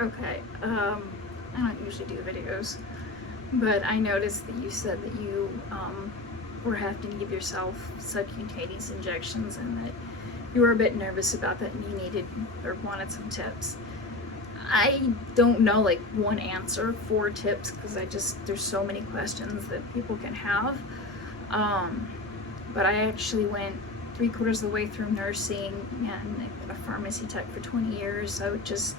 Okay, I don't usually do videos, but I noticed that you said that you were having to give yourself subcutaneous injections and that you were a bit nervous about that and you needed or wanted some tips. I don't know like one answer for tips because there's so many questions that people can have. Um, but I actually went 3/4 of the way through nursing and a pharmacy tech for 20 years, so just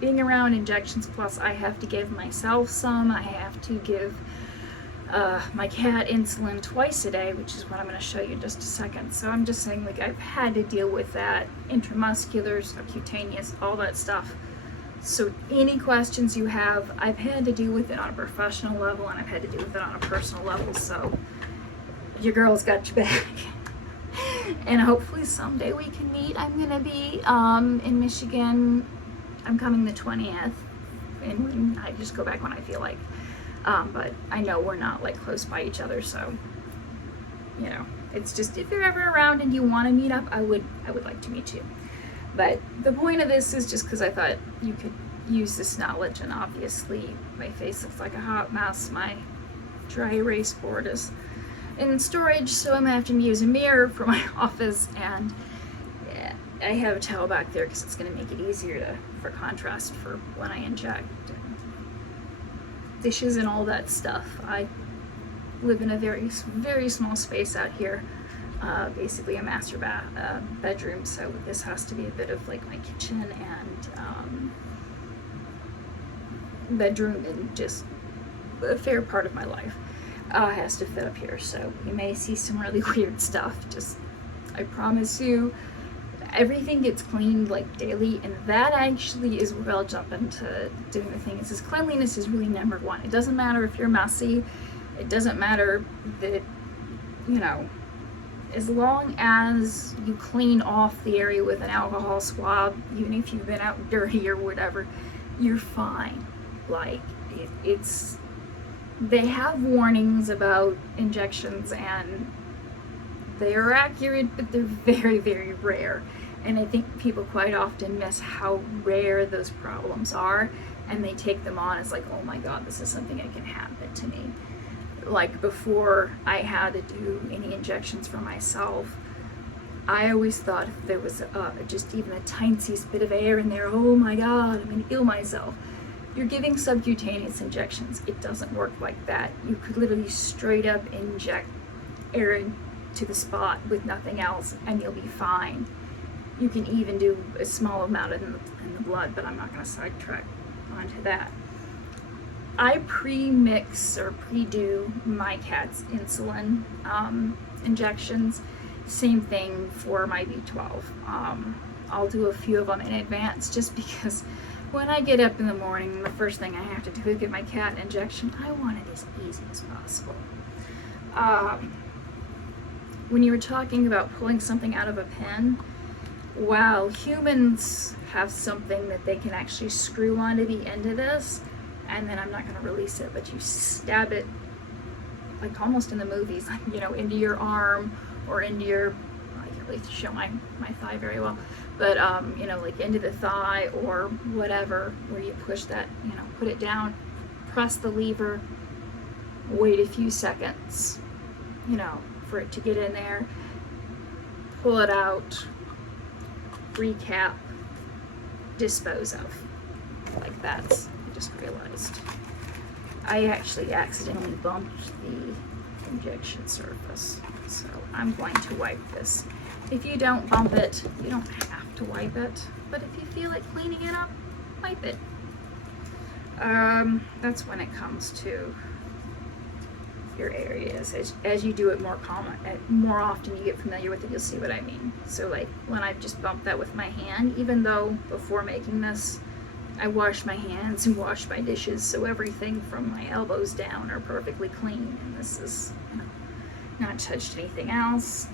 being around injections, plus I have to give myself some. I have to give my cat insulin twice a day, which is what I'm going to show you in just a second. So I'm just saying, like, I've had to deal with that, intramuscular, subcutaneous, all that stuff. So any questions you have, I've had to deal with it on a professional level, and I've had to deal with it on a personal level. So your girl's got your back. And hopefully someday we can meet. I'm going to be in Michigan. I'm coming the 20th, and I just go back when I feel like. But I know we're not like close by each other, so you know, it's just if you're ever around and you want to meet up, I would like to meet you. But the point of this is just because I thought you could use this knowledge, and obviously my face looks like a hot mess. My dry erase board is in storage, so I'm gonna have to use a mirror for my office, and yeah, I have a towel back there because it's gonna make it easier for contrast for when I inject. Dishes and all that stuff. I live in a very, very small space out here, basically a master bedroom, so this has to be a bit of like my kitchen and bedroom, and just a fair part of my life has to fit up here, so you may see some really weird stuff. Just, I promise you, everything gets cleaned like daily, and that actually is where I'll jump into doing the thing. Is cleanliness is really number one. It doesn't matter if you're messy. It doesn't matter that, you know, as long as you clean off the area with an alcohol swab, even if you've been out dirty or whatever, you're fine. Like, it's, they have warnings about injections, and they are accurate, but they're very, very rare. And I think people quite often miss how rare those problems are, and they take them on as like, oh my God, this is something that can happen to me. Like, before I had to do any injections for myself, I always thought if there was just even a tiniest bit of air in there, oh my God, I'm gonna kill myself. You're giving subcutaneous injections. It doesn't work like that. You could literally straight up inject air to the spot with nothing else, and you'll be fine. You can even do a small amount in the blood, but I'm not going to sidetrack onto that. I pre-mix or pre-do my cat's insulin injections. Same thing for my B12. I'll do a few of them in advance, just because when I get up in the morning, the first thing I have to do is give my cat an injection. I want it as easy as possible. When you were talking about pulling something out of a pen, wow, humans have something that they can actually screw onto the end of this, and then I'm not going to release it, but you stab it, like almost in the movies, you know, into your arm or into your, I can't really show my thigh very well, but you know, like into the thigh or whatever, where you push that, you know, put it down, press the lever, wait a few seconds, you know, for it to get in there, pull it out, recap, dispose of. Like, that's, I just realized. I actually accidentally bumped the injection surface, so I'm going to wipe this. If you don't bump it, you don't have to wipe it, but if you feel like cleaning it up, wipe it. That's when it comes to your areas. As you do it more often, you get familiar with it, you'll see what I mean. So like when I just bumped that with my hand, even though before making this I washed my hands and washed my dishes, so everything from my elbows down are perfectly clean, and this is, you know, not touched anything else.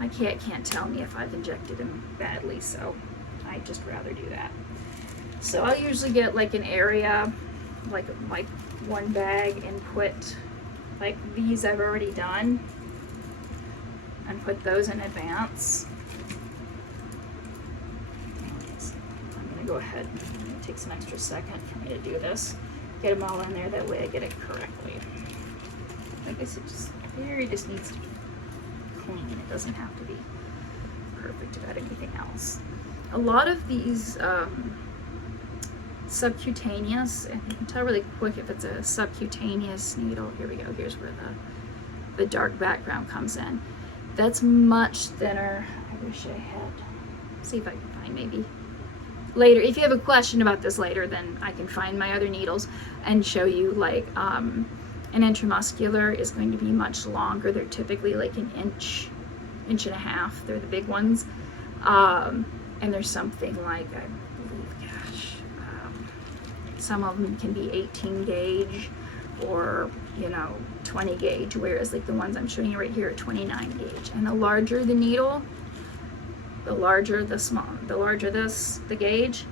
My cat can't tell me if I've injected him badly, so I'd just rather do that. So I'll usually get like an area, like one bag, and put like these I've already done, and put those in advance. I'm gonna go ahead and take some extra second for me to do this. Get them all in there, that way I get it correctly. Like I said, just needs to be clean. It doesn't have to be perfect about anything else. A lot of these subcutaneous, and you can tell really quick if it's a subcutaneous needle. Here we go, here's where the dark background comes in. That's much thinner. I wish I had, see if I can find maybe later. If you have a question about this later, then I can find my other needles and show you. Like an intramuscular is going to be much longer. They're typically like an inch and a half. They're the big ones. And there's something like, I believe, some of them can be 18 gauge or, you know, 20 gauge, whereas like the ones I'm showing you right here are 29 gauge. And the larger the needle, the larger the gauge,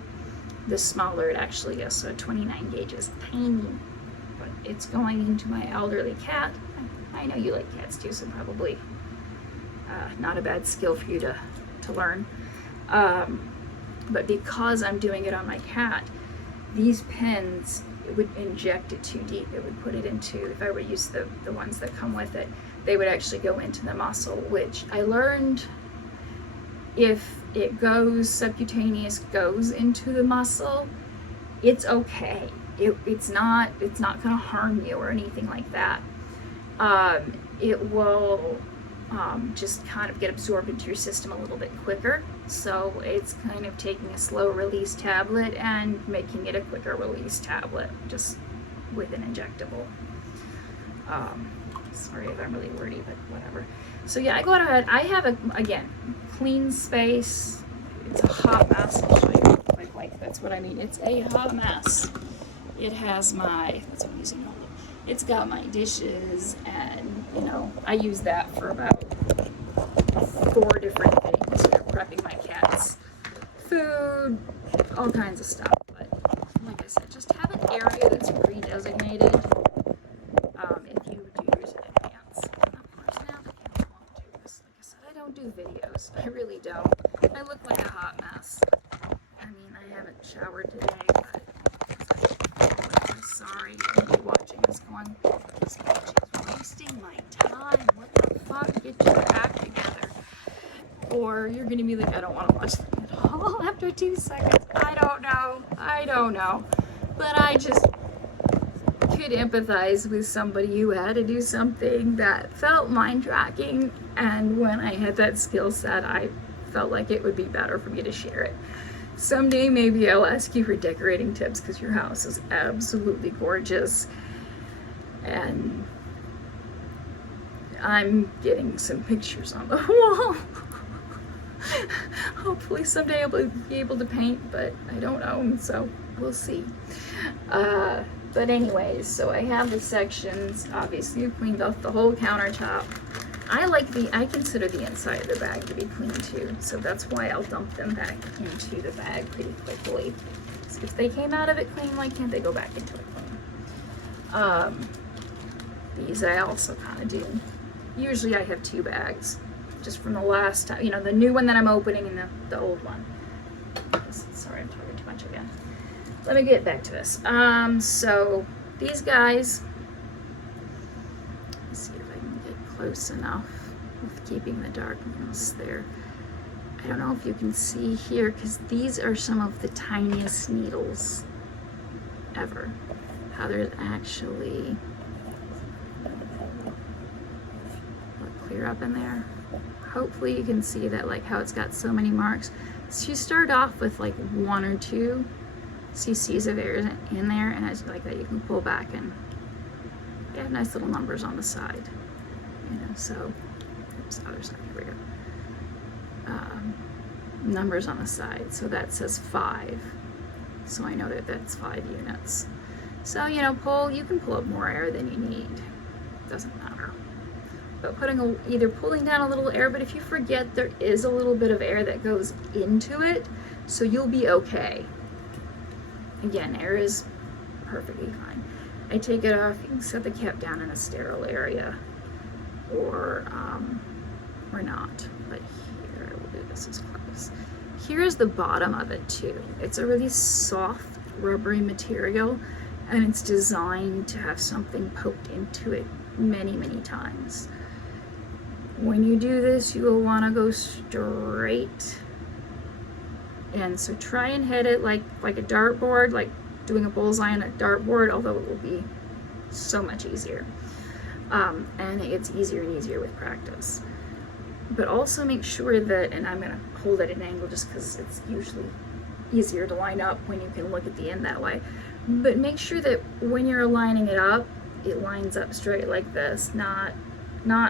the smaller it actually is. So a 29 gauge is tiny, but it's going into my elderly cat. I know you like cats too, so probably not a bad skill for you to learn. But because I'm doing it on my cat, these pins, it would inject it too deep. It would put it into, if I were to use the ones that come with it, they would actually go into the muscle, which I learned if it goes, subcutaneous goes into the muscle, it's okay. It's not gonna harm you or anything like that. It will just kind of get absorbed into your system a little bit quicker. So it's kind of taking a slow release tablet and making it a quicker release tablet, just with an injectable. Sorry if I'm really wordy, but whatever. So yeah, I go ahead. I have again, clean space. It's a hot mess. I'll show you real quick. That's what I mean. It's a hot mess. It has my, that's what I'm using. It's got my dishes, and you know, I use that for about 4 different things. You know, prepping my cat's food, all kinds of stuff. But like I said, just have an area that's pre-designated. If you do yours in advance. And of course, now the camera won't do this. Like I said, I don't do videos. I really don't. I look like a hot mess. I mean, I haven't showered today, but I'm sorry. You'll be watching this going, this bitch is wasting my time. What the fuck? Get your act together. Or you're gonna be like, I don't want to watch them at all after 2 seconds. I don't know. But I just could empathize with somebody who had to do something that felt mind tracking, and when I had that skill set, I felt like it would be better for me to share it. Someday maybe I'll ask you for decorating tips, because your house is absolutely gorgeous, and I'm getting some pictures on the wall. Hopefully someday I'll be able to paint, but I don't know, so we'll see. But anyways, so I have the sections. Obviously, I've cleaned off the whole countertop. I consider the inside of the bag to be clean too, so that's why I'll dump them back into the bag pretty quickly. So if they came out of it clean, why can't they go back into it clean? These I also kind of do. Usually I have 2 bags, just from the last time, you know, the new one that I'm opening and the old one. Sorry, I'm talking too much again. Let me get back to this. So these guys, let's see if I can get close enough with keeping the darkness there. I don't know if you can see here, because these are some of the tiniest needles ever. How they're actually, clear up in there. Hopefully you can see that, like how it's got so many marks. So you start off with like 1 or 2 cc's of air in there, and as like that you can pull back and you have nice little numbers on the side, you know. So oops, other side, here we go. Numbers on the side, so that says 5, so I know that that's 5 units. So, you know, you can pull up more air than you need, doesn't matter. But either pulling down a little air, but if you forget, there is a little bit of air that goes into it, so you'll be okay. Again, air is perfectly fine. I take it off. You can set the cap down in a sterile area, or not. But here, we'll do this as close. here's the bottom of it too. It's a really soft, rubbery material, and it's designed to have something poked into it many, many times. When you do this, you will want to go straight in. So try and hit it like a dartboard, like doing a bullseye on a dartboard, although it will be so much easier. And it gets easier and easier with practice. But also make sure that, and I'm going to hold it at an angle just because it's usually easier to line up when you can look at the end that way. But make sure that when you're lining it up, it lines up straight like this, not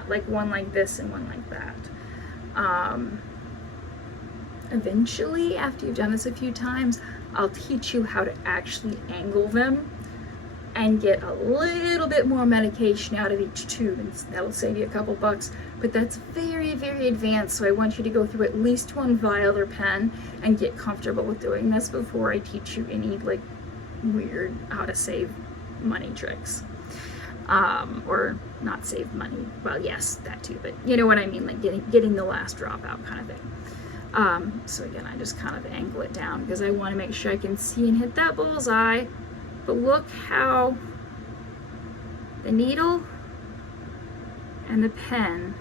like one like this and one like that. Eventually, after you've done this a few times, I'll teach you how to actually angle them and get a little bit more medication out of each tube, and that'll save you a couple bucks. But that's very, very advanced, so I want you to go through at least one vial or pen and get comfortable with doing this before I teach you any like weird how to save money tricks. Or not save money, well, yes, that too, but you know what I mean, like getting the last drop out kind of thing. So again, I just kind of angle it down because I want to make sure I can see and hit that bullseye. But look how the needle and the pen,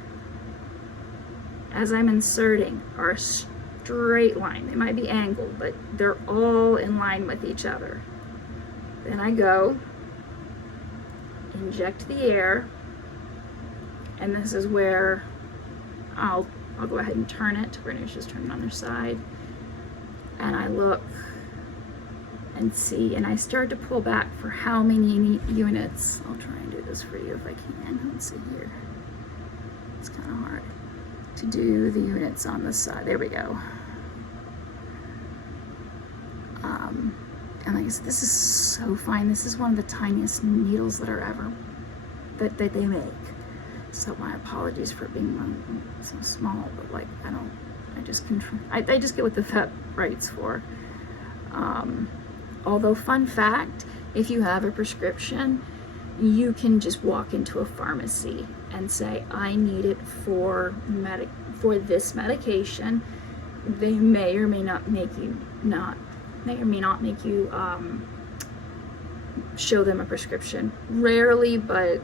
as I'm inserting, are a straight line. They might be angled, but they're all in line with each other. Then I go, inject the air, and this is where I'll go ahead and turn it. We're going to just turn it on their side. And I look and see, and I start to pull back for how many units. I'll try and do this for you if I can. Let's see here. It's kind of hard to do the units on the side. There we go. And like I said, this is so fine. This is one of the tiniest needles that are ever that they make. So my apologies for being so small, but like I just get what the vet writes for. Although, fun fact, if you have a prescription, you can just walk into a pharmacy and say, I need it for this medication. They may or may not make you show them a prescription. Rarely, but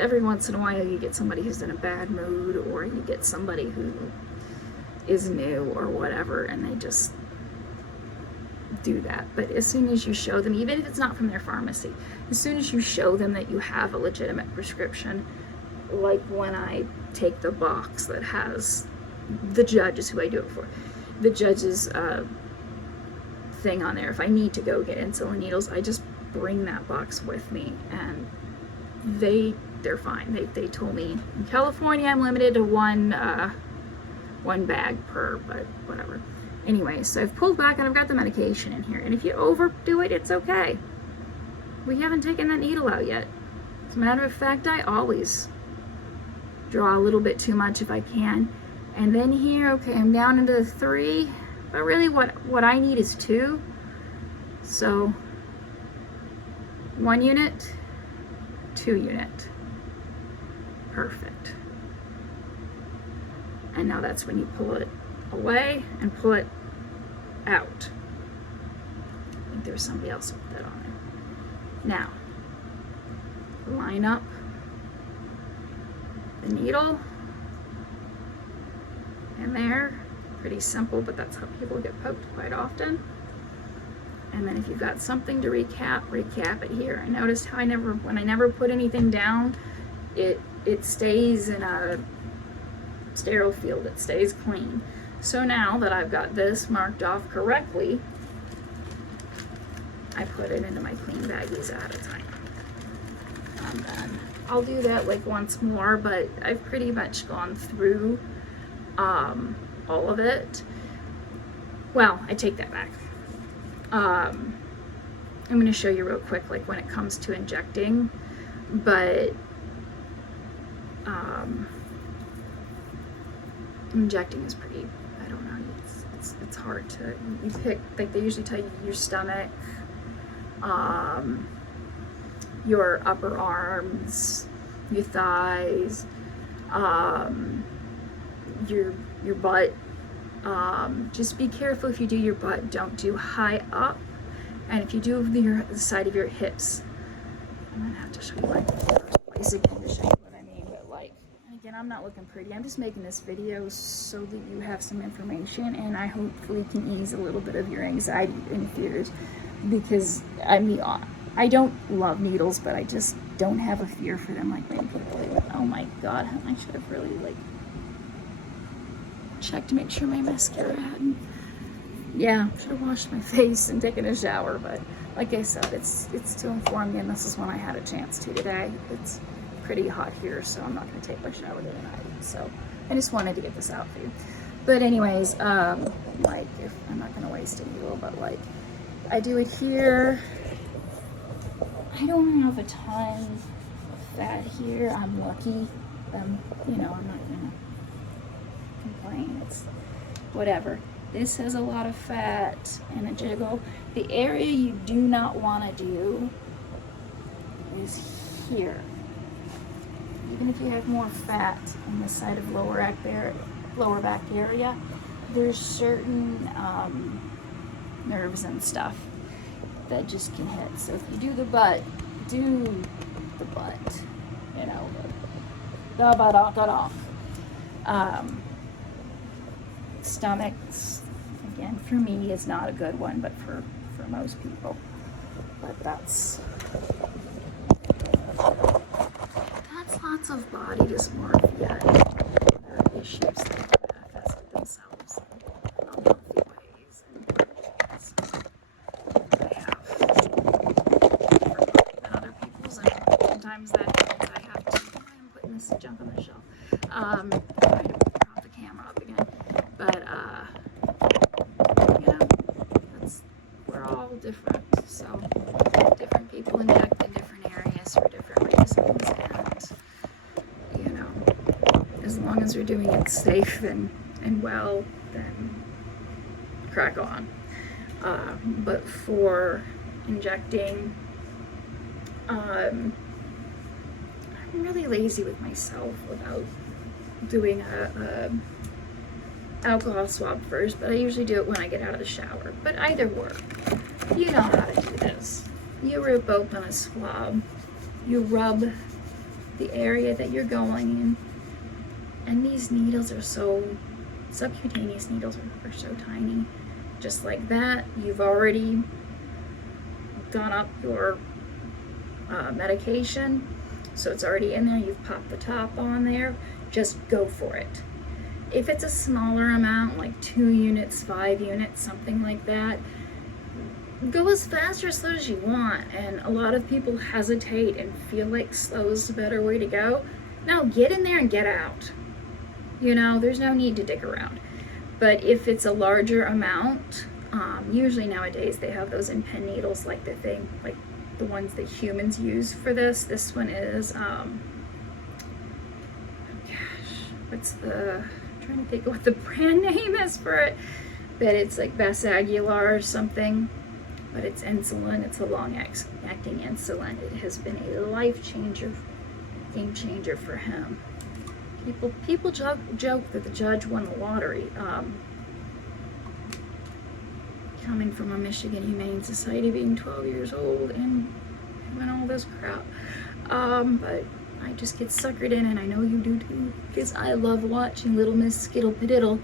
every once in a while you get somebody who's in a bad mood, or you get somebody who is new or whatever, and they just do that. But as soon as you show them, even if it's not from their pharmacy, as soon as you show them that you have a legitimate prescription, like when I take the box that has the judge is who I do it for, the judge's thing on there, if I need to go get insulin needles, I just bring that box with me, and they're fine. They told me in California I'm limited to one bag per, but whatever. Anyway, so I've pulled back and I've got the medication in here. And if you overdo it, it's okay. We haven't taken that needle out yet. As a matter of fact, I always draw a little bit too much if I can. And then here, okay, I'm down into 3, but really what I need is 2. So 1 unit, 2 unit. Perfect. And now that's when you pull it away and pull it out. I think there's somebody else with that on there. Now, line up the needle in there. Pretty simple, but that's how people get poked quite often. And then if you've got something to recap it here. I noticed how when I never put anything down, it stays in a sterile field. It stays clean. So now that I've got this marked off correctly, I put it into my clean baggies ahead of time. And then I'll do that like once more, but I've pretty much gone through all of it. Well, I take that back. I'm going to show you real quick, like when it comes to injecting, but injecting is pretty, I don't know, it's hard to, you pick, like they usually tell you your stomach, your upper arms, your thighs, your butt, Just be careful if you do your butt, don't do high up. And if you do the side of your hips, I'm gonna have to show you my place again to show you what I mean. But like, again, I'm not looking pretty. I'm just making this video so that you have some information, and I hopefully can ease a little bit of your anxiety and fears. Because I mean, I don't love needles, but I just don't have a fear for them like many people do. Oh my god, I should have really like checked to make sure my mascara hadn't. Yeah, should have washed my face and taken a shower, but like I said, it's to inform you, and this is when I had a chance to today. It's pretty hot here, so I'm not going to take my shower tonight. So I just wanted to get this out for you. But anyways, like, if I'm not going to waste a needle, but like, I do it here. I don't have a ton of fat here. I'm lucky. You know, I'm not going to complain. It's whatever. This has a lot of fat and a jiggle. The area you do not want to do is here. Even if you have more fat in the side of lower back area, there's certain nerves and stuff that just can hit. So if you do the butt, do the butt. You know, the butt off. Stomachs, again, for me is not a good one, but for most people. But that's lots of body dysmorphia and issues that manifest themselves in unhealthy ways. And I have other people's, and sometimes that means I have to. I'm putting this junk on the shelf. Trying to prop the camera up again. But, you know, we're all different, so different people inject in different areas for different reasons, and, you know, as long as we're doing it safe and well, then crack on. But for injecting, I'm really lazy with myself about doing a alcohol swab first, but I usually do it when I get out of the shower. But either work. You know how to do this. You rip open a swab, you rub the area that you're going in, and these needles are subcutaneous needles are so tiny. Just like that, you've already done up your medication, so it's already in there. You've popped the top on there. Just go for it. If it's a smaller amount, like 2 units, 5 units, something like that, go as fast or slow as you want. And a lot of people hesitate and feel like slow is the better way to go. No, get in there and get out. You know, there's no need to dig around. But if it's a larger amount, usually nowadays they have those in pen needles like the ones that humans use for this. This one is, I'm trying to think of what the brand name is for it, but it's like Basagular or something, but it's insulin. It's a long-acting insulin. It has been a life changer, game changer for him. People joke that the judge won the lottery. Coming from a Michigan Humane Society, being 12 years old and all this crap, but I just get suckered in, and I know you do too, because I love watching Little Miss Skittle Padiddle.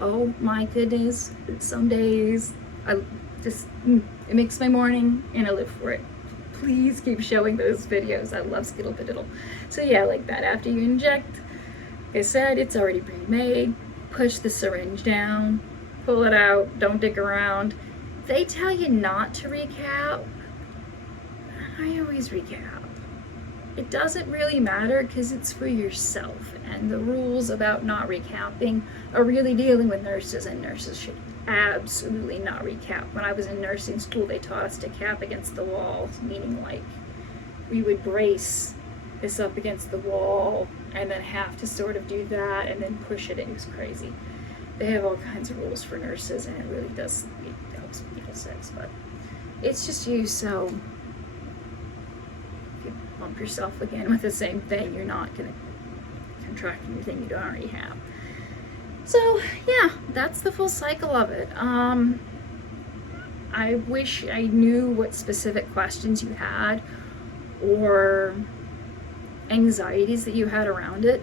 Oh my goodness, some days I just, it makes my morning, and I live for it. Please keep showing those videos. I love Skittle Padiddle. So yeah, like that, after you inject, like I said, it's already pre-made. Push the syringe down, pull it out, don't dig around. They tell you not to recap. I always recap. It doesn't really matter because it's for yourself, and the rules about not recapping are really dealing with nurses, and nurses should absolutely not recap. When I was in nursing school, they taught us to cap against the wall, meaning like we would brace this up against the wall and then have to sort of do that and then push it. It was crazy. They have all kinds of rules for nurses, and it really does, it helps people sex, but it's just you, so bump yourself again with the same thing, you're not going to contract anything you don't already have. So yeah, that's the full cycle of it. I wish I knew what specific questions you had or anxieties that you had around it.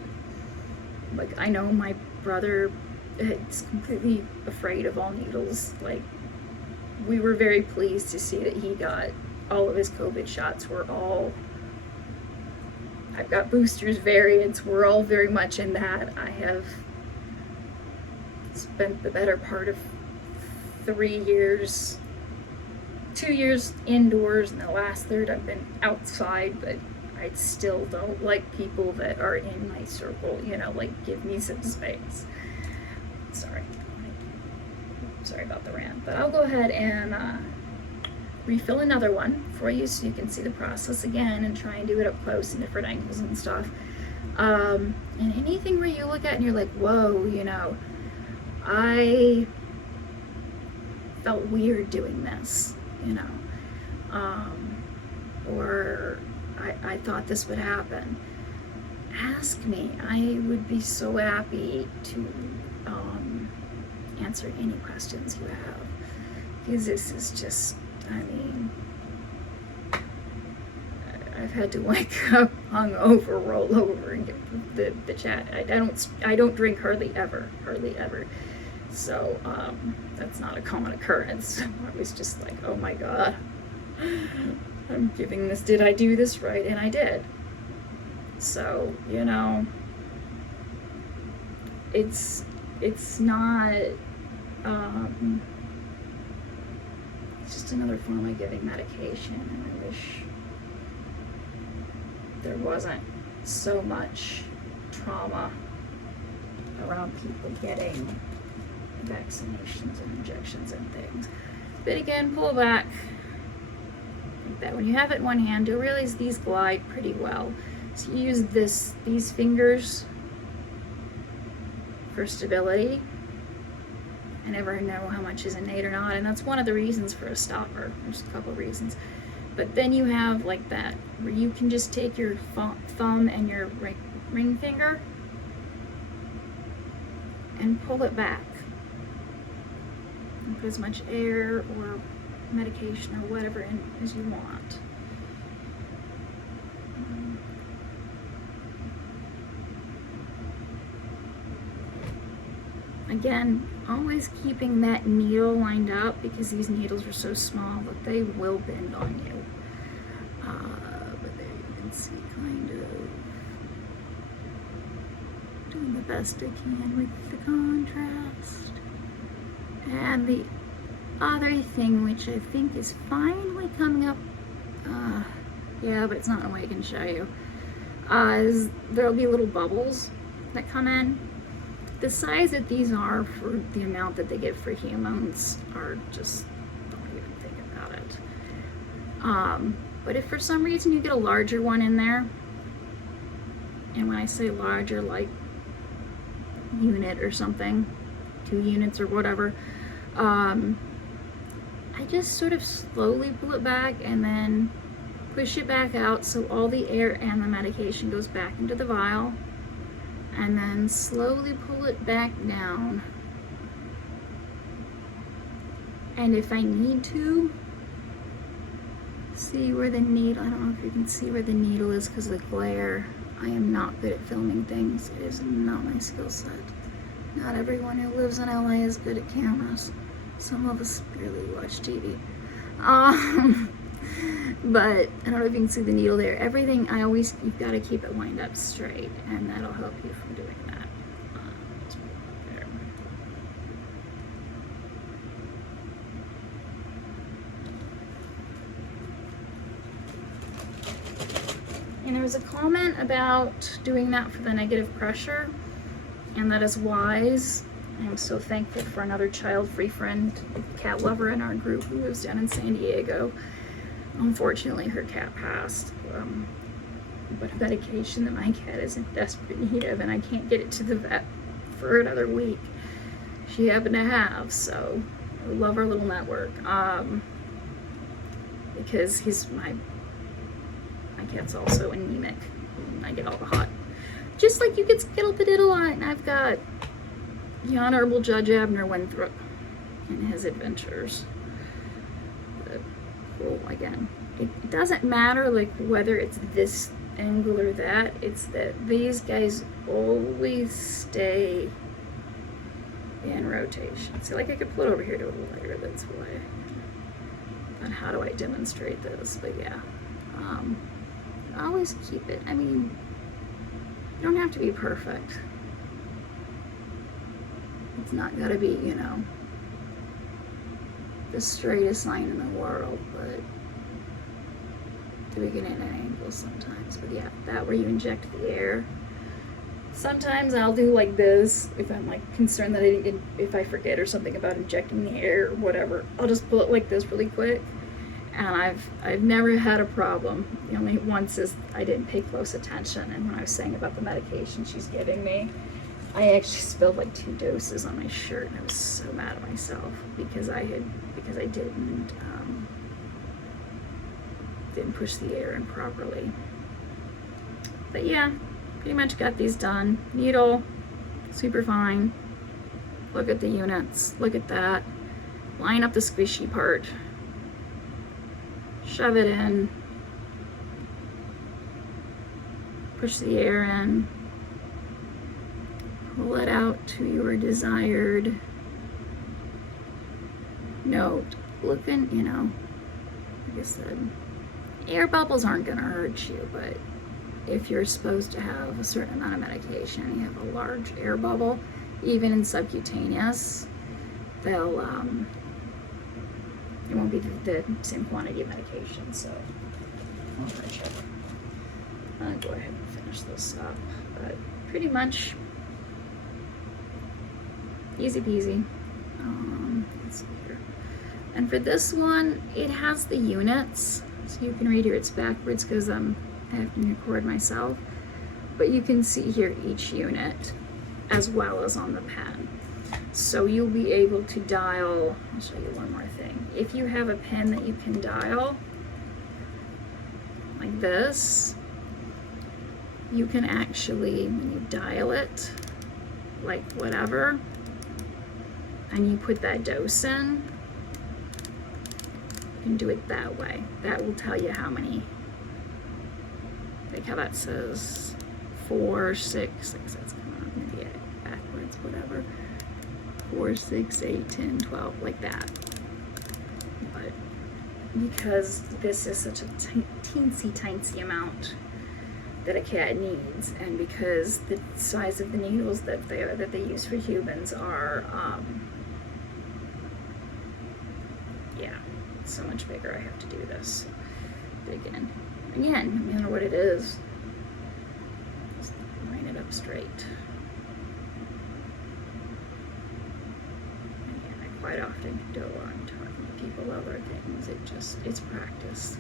Like, I know my brother is completely afraid of all needles. Like, we were very pleased to see that he got all of his COVID shots. I've got boosters variants. We're all very much in that. I have spent the better part of 3 years, 2 years indoors, and the last third I've been outside, but I still don't like people that are in my circle, you know, like, give me some space. Sorry about the rant, but I'll go ahead and refill another one for you so you can see the process again and try and do it up close and different angles and stuff. And anything where you look at and you're like, whoa, you know, I felt weird doing this, you know, or I thought this would happen. Ask me. I would be so happy to answer any questions you have, because this is just, I mean, I've had to wake up hungover, roll over, and get the chat. I don't drink hardly ever. So that's not a common occurrence. I was just like, oh my god, I'm giving this. Did I do this right? And I did. So, you know, it's not. It's just another form of giving medication, and I wish there wasn't so much trauma around people getting vaccinations and injections and things. But again, pull back like that. When you have it in one hand, you'll realize these glide pretty well. So you use these fingers for stability. I never know how much is innate or not, and that's one of the reasons for a stopper. There's a couple of reasons. But then you have like that, where you can just take your thumb and your ring finger and pull it back. And put as much air or medication or whatever in as you want. Again, always keeping that needle lined up, because these needles are so small that they will bend on you. But there you can see, kind of doing the best I can with the contrast. And the other thing, which I think is finally coming up, yeah, but it's not in a way I can show you, is there'll be little bubbles that come in. The size that these are for the amount that they get for humans are just, don't even think about it. But if for some reason you get a larger one in there, and when I say larger, like unit or something, 2 units or whatever, I just sort of slowly pull it back and then push it back out so all the air and the medication goes back into the vial. And then slowly pull it back down. And if I need to, see where the needle, I don't know if you can see where the needle is because of the glare. I am not good at filming things. It is not my skill set. Not everyone who lives in LA is good at cameras. Some of us barely watch TV. But I don't know if you can see the needle there. Everything, you've got to keep it lined up straight, and that'll help you from doing that. Let's put it up there. And there was a comment about doing that for the negative pressure, and that is wise. I'm so thankful for another child-free friend, cat lover in our group who lives down in San Diego. Unfortunately, her cat passed, but a medication that my cat is in desperate need of, and I can't get it to the vet for another week. She happened to have, so I love our little network, because my cat's also anemic, and I get all the hot. Just like you get skittle-padiddle on, and I've got the Honorable Judge Abner Winthrop and his adventures. But cool, again, it doesn't matter like whether it's this angle or that, it's that these guys always stay in rotation. See, like I could put it over here to a little lighter, that's why. But how do I demonstrate this? But yeah, always keep it. I mean, you don't have to be perfect. It's not gotta be, you know, the straightest line in the world, but we get in an angle sometimes. But yeah, that where you inject the air. Sometimes I'll do like this if I'm like concerned that if I forget or something about injecting the air or whatever. I'll just pull it like this really quick, and I've never had a problem. The only once is I didn't pay close attention, and when I was saying about the medication she's giving me, I actually spilled like 2 doses on my shirt, and I was so mad at myself because I didn't push the air in properly. But yeah, pretty much got these done. Needle, super fine. Look at the units, look at that. Line up the squishy part. Shove it in. Push the air in. Pull it out to your desired note. Looking, you know, like I said, air bubbles aren't gonna hurt you, but if you're supposed to have a certain amount of medication and you have a large air bubble, even in subcutaneous, they'll, it won't be the same quantity of medication, so I'll go ahead and finish this up, but pretty much easy peasy. Let's see here. And for this one, it has the units, so you can read here it's backwards because I have to record myself, but you can see here each unit as well as on the pen. So you'll be able to dial, I'll show you one more thing. If you have a pen that you can dial, like this, you can actually, when you dial it, like whatever, and you put that dose in, you can do it that way. That will tell you how many, like how that says 4, 6, like that's kind of maybe backwards, whatever. 4, 6, 8, 10, 12, like that. But because this is such a teensy amount that a cat needs, and because the size of the needles that they use for humans are, yeah, so much bigger, I have to do this. But again, no matter what it is, just line it up straight. Quite often do a lot of talking to people over things. It's practice.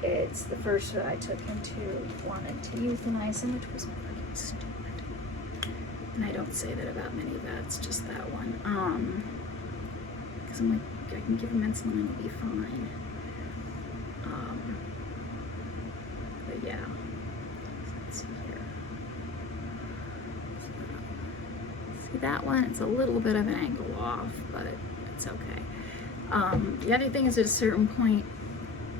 It's the first that I took him to wanted to euthanize him, which was fucking stupid. And I don't say that about many vets, just that one. Because I'm like, I can give him insulin and it'll be fine. But yeah. Let's see here. See that one? It's a little bit of an angle off, but it's okay. The other thing is at a certain point,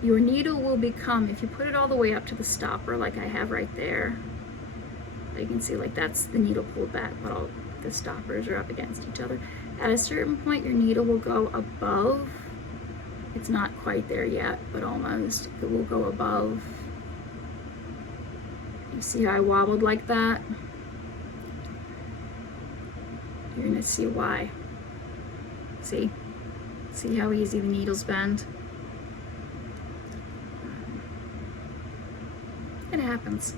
your needle will become, if you put it all the way up to the stopper like I have right there, you can see like that's the needle pulled back, but all the stoppers are up against each other. At a certain point, your needle will go above. It's not quite there yet, but almost. It will go above. You see how I wobbled like that? You're gonna see why. See? See how easy the needles bend? It happens.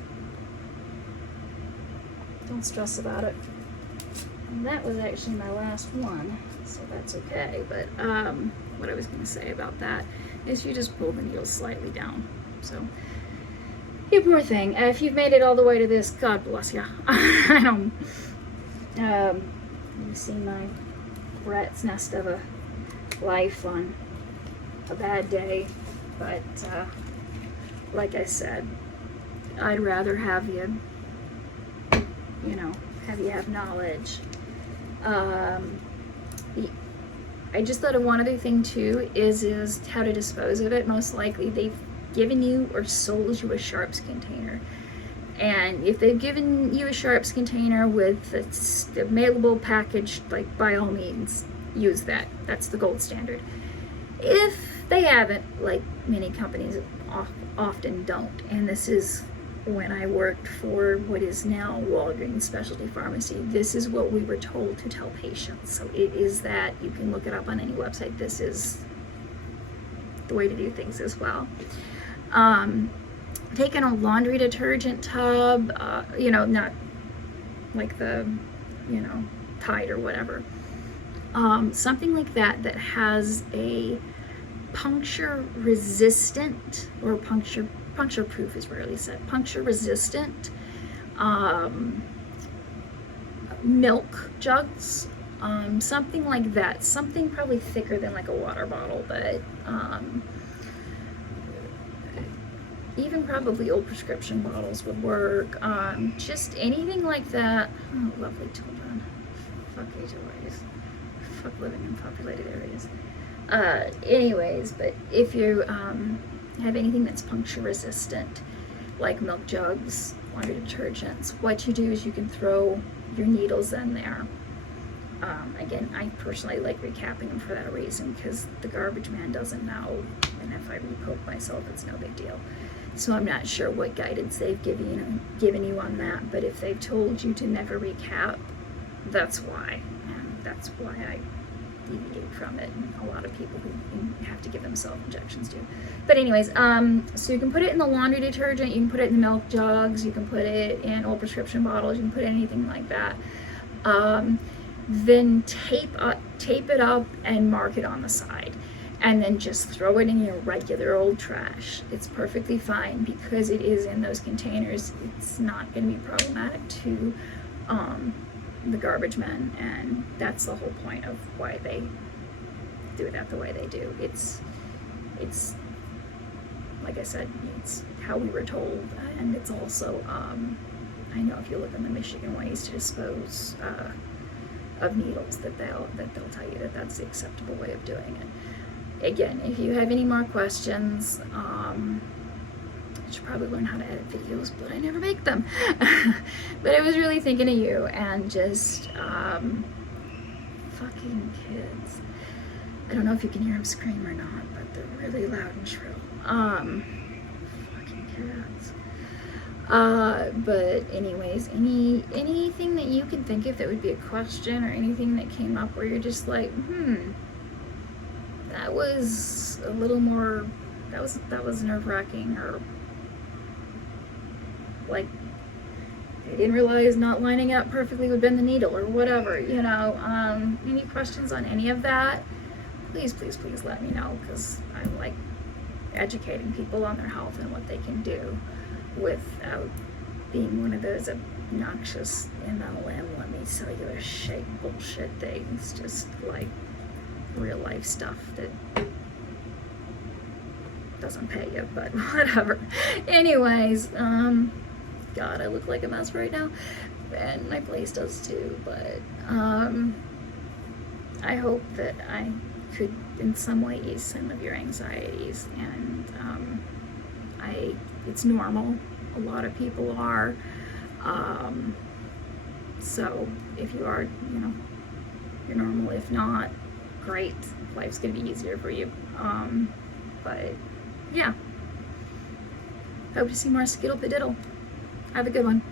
Don't stress about it. And that was actually my last one, so that's okay. But what I was gonna say about that is you just pull the needles slightly down. So, you poor thing. If you've made it all the way to this, God bless you. I don't. You see my rat's nest of a life on a bad day, but like I said, I'd rather have you, you know, have you have knowledge. I just thought of one other thing too is how to dispose of it. Most likely they've given you or sold you a sharps container. And if they've given you a sharps container with the mailable package, like, by all means, use that. That's the gold standard. If they haven't, like many companies often don't, and this is when I worked for what is now Walgreens Specialty Pharmacy, this is what we were told to tell patients. So it is that. You can look it up on any website. This is the way to do things as well. Taking a laundry detergent tub, not like the, Tide or whatever. Something like that has a puncture resistant, or puncture proof is rarely said, puncture resistant milk jugs, something like that, something probably thicker than like a water bottle, but even probably old prescription bottles would work. Just anything like that. Oh, lovely children. Fuck HOAs. Fuck living in populated areas. Anyways, but if you have anything that's puncture resistant, like milk jugs, laundry detergents, what you do is you can throw your needles in there. Again, I personally like recapping them for that reason, because the garbage man doesn't know, and if I repoke myself, it's no big deal. So I'm not sure what guidance they've given you on that, but if they've told you to never recap, that's why, and that's why I deviate from it. And a lot of people who have to give themselves injections do. But anyways, so you can put it in the laundry detergent, you can put it in the milk jugs, you can put it in old prescription bottles, you can put anything like that. Then tape it up and mark it on the side, and then just throw it in your regular old trash. It's perfectly fine, because it is in those containers. It's not going to be problematic to the garbage men, and that's the whole point of why they do that the way they do. It's like I said, it's how we were told, and it's also I know if you look in the Michigan ways to dispose of needles, that they'll tell you that that's the acceptable way of doing it. Again, if you have any more questions, I should probably learn how to edit videos, but I never make them. But I was really thinking of you, and just fucking kids. I don't know if you can hear them scream or not, but they're really loud and shrill. Fucking kids. But anyways, anything that you can think of that would be a question, or anything that came up where you're just like, that was a little more, that was nerve-wracking, or like, I didn't realize not lining up perfectly would bend the needle, or whatever, any questions on any of that, please let me know, because I like educating people on their health and what they can do without being one of those obnoxious MLM, let me sell you a shake bullshit things, just like real life stuff that doesn't pay you, but whatever. Anyways, God, I look like a mess right now, and my place does too, but I hope that I could in some way ease some of your anxieties, and it's normal. A lot of people are. So if you are, you're normal. If not, great. Life's gonna be easier for you. But yeah. Hope to see more skittle padiddle. Have a good one.